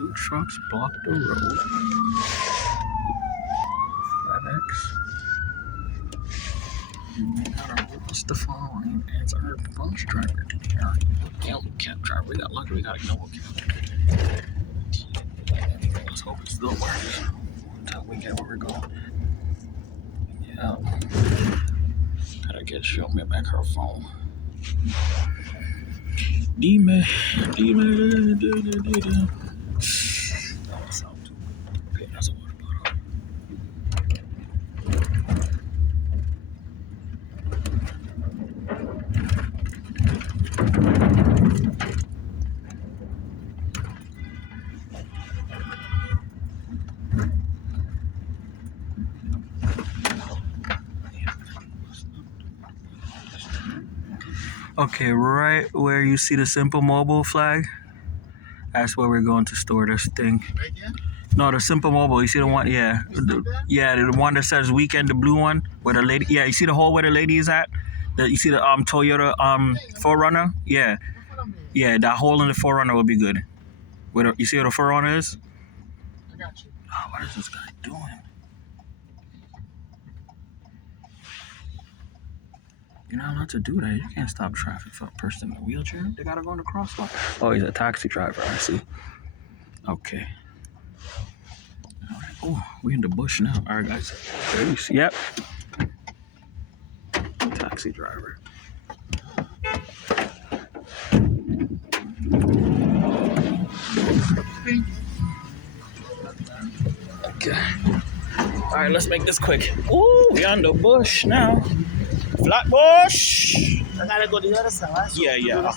2 trucks block the road. FedEx. We got our what's the following? It's our bus driver today. Our yellow cab driver. We got lucky. We got a yellow cab. Let's hope it still works until we get where we're going. Yeah. Gotta get show me back her phone. Dime. Okay, that's a water bottle. Okay, right where you see the Simple Mobile flag, that's where we're going to store this thing. Right here? No, the Simple Mobile. You see the one? Yeah. The one that says Weekend, the blue one, where the lady. Yeah, you see the hole where the lady is at. You see the Toyota 4Runner. Yeah, yeah. That hole in the 4Runner will be good. You see what the 4Runner is? I got you. Oh, what is this guy doing? You're not allowed to do that. You can't stop traffic for a person in a wheelchair. They gotta go in the crosswalk. Oh, he's a taxi driver. I see. Okay. All right. Oh, we in the bush now. All right, guys. Peace. Yep. Taxi driver. Okay. All right, let's make this quick. Ooh, we on the bush now. Flatbush. I gotta go to the other side. Yeah.